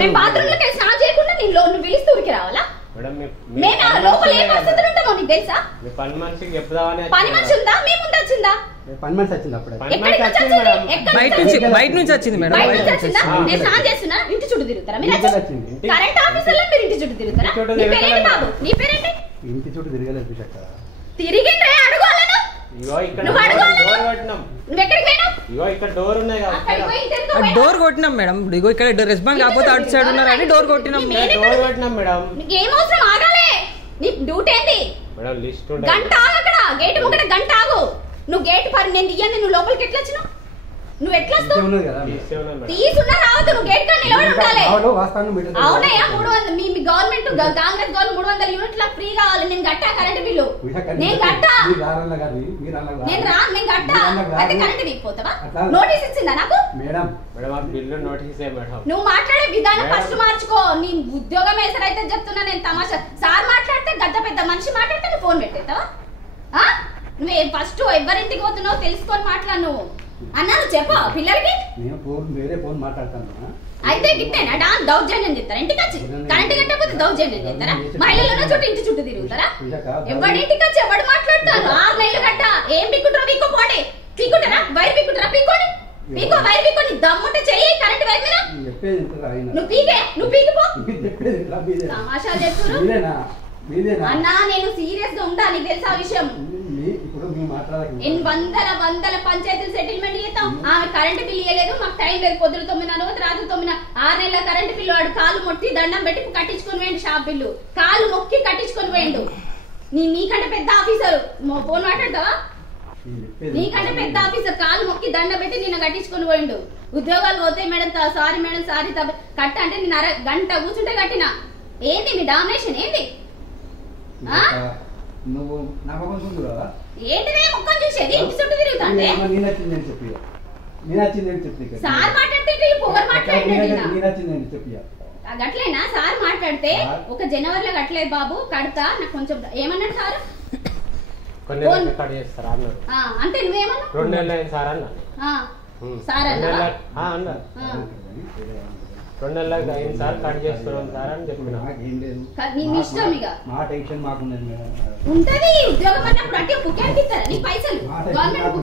నేను బాత్రూమ్ లోకి స్నానం చేయకుండా నువ్వు పిలిస్తూ ఊరికి రావాలా? మేము లోపల ఏ పరిస్థితులు ఉంటామో నీకు తెలుసా? పని మనిషికి చెప్దామని. పని మనిషి ఉందా? మీ ముందు వచ్చిందా? పని మనిషి వచ్చింది అప్పుడే. బయట నుంచి వచ్చింది మేడం. నేను స్నానం చేస్తున్నా, ఇంటి చుట్టూ తిరుగుతారా మీరు? కరెంట్ ఆఫీసర్లో మీరు ఇంటి చుట్టూ తిరుగుతారా? నీ పేరేంటి బాబు? నీ పేరేంటి? ఇంటి చుట్టూ తిరగలేదు పిషక్క. తిరిగిండ్రే అడుగువాలను. Door కొట్టినాం madam. ఇగో ఇక్కడ రెస్పాండ్ కాకపోతే అటు సైడ్ ఉన్నారు అని డోర్ కొట్టినాం మేడం. ఏం అవసరం ఆగాలే? నీ డ్యూటీ ఏంటి? గంట ఆగు అక్కడ, గేట్ ముంగట గంట ఆగు. నువ్వు గేట్ పరి నేను తీయండి. నువ్వు లోపలికి ఎట్లా వచ్చినావు? నువ్వు ఎట్లా తీసుకున్నా రావద్దు. నువ్వు గేట్ కానీ నిలబడి ఉండాలి. అవునయ్యా, 300 మీ గవర్నమెంట్ కాంగ్రెస్ గవర్నమెంట్ 300 యూనిట్ల ఫ్రీ కావాలి. నేను కట్టా కరెంట్ బిల్లు. నేను కట్టా అయితే కరెంట్ వీక్పోతావా? నోటీస్ ఇచ్చిందా నాకు? నువ్వు మాట్లాడే విధానం ఫస్ట్ మార్చుకో. నీ ఉద్యోగం వేసరైతే చెప్తున్నా. నేను తమాషా సార్ మాట్లాడితే గద్ద పెద్ద మనిషి మాట్లాడితే నువ్వు ఫోన్ పెట్టేస్తావా? నువ్వు ఫస్ట్ ఎవరింటికి పోతున్నావు తెలుసుకొని మాట్లాడు. నువ్వు అన్నాను చెప్పు పిల్లలకి. అయితే గిట్టేనా దౌర్జన్యం చెప్తారా? ఇంటికి వచ్చి కరెంట్ కట్టకపోతే దౌర్జన్యం చేస్తారా? మహిళలను చుట్టూ ఇంటి చుట్టూ తిరుగుతారా? ఎవరింటికి వచ్చి ఎవడు మాట్లాడతారు? 6 నెలలు కట్ట ఏం పీక్కుంటారో పీక్కోపోండి. పీక్కుంటారా? వైర్ పీక్కుంటారా? పీక్కోండి. పీకో వైర్ పీక్కోండి. దమ్ముంటే చెయ్యి కరెంట్ వైర్ మీద. నువ్వు పీకిపో. తమాషాలు చెప్తున్నారు అన్నా. నేను సీరియస్ గా ఉంటా. నీకు తెలుసా విషయం? వందల పంచాయతీలు సెటిల్మెంట్ చేస్తాం. ఆమె కరెంట్ బిల్ ఇవ్వలేదు, మాకు టైం లేదు. పొద్దున 9 రాత్రి 9 6 నెలల కరెంట్ బిల్లు. వాడు కాలు మొట్టి దండం పెట్టి కట్టించుకొని పోయిండు. షాప్ బిల్లు కాలు మొక్కి కట్టించుకొని పోయిండు. నీకంటే పెద్ద ఆఫీసర్ ఫోన్ మాట్లాడతావా? నీకంటే పెద్ద ఆఫీసర్ కాలు మొక్కి దండ పెట్టి నిన్న కట్టించుకొని పోయిండు. ఉద్యోగాలు పోతే మేడం సారీ మేడం సారీ కట్ట అంటే నేను గంట కూర్చుంటే కట్టిన. ఏంది మీ డామినేషన్? ఏంది నువ్వు నా మొఖం చూడురా? ఏంటిదే మొఖం చూసేది? ఇంటి చుట్టూ తిరుగుతాంటే నేను నచ్చిందని చెప్పి సార్ మాట్లాడితే పొగరు మాట్లాడిందని చెప్పి గట్లేనా? సార్ మాట్లాడితే ఒక జనవరిలో కట్టలేదు బాబు కడతా నాకు కొంచెం ఏమన్నాడు సార్? అంటే నువ్వేమన్నా 2 నెలలు అయింది సార్ అన్న. సార్ అన్నా 2 నెలలు అయింది సార్ కట్ చేస్తున్నాం సార్ అని చెప్పిన. నీ ఇష్టం ఇక. మా టెన్షన్ మాకు ఉంటది. ఉద్యోగం అన్నప్పుడు అంటే బుక్ ఇస్తారా? నీ పైసలు గవర్నమెంట్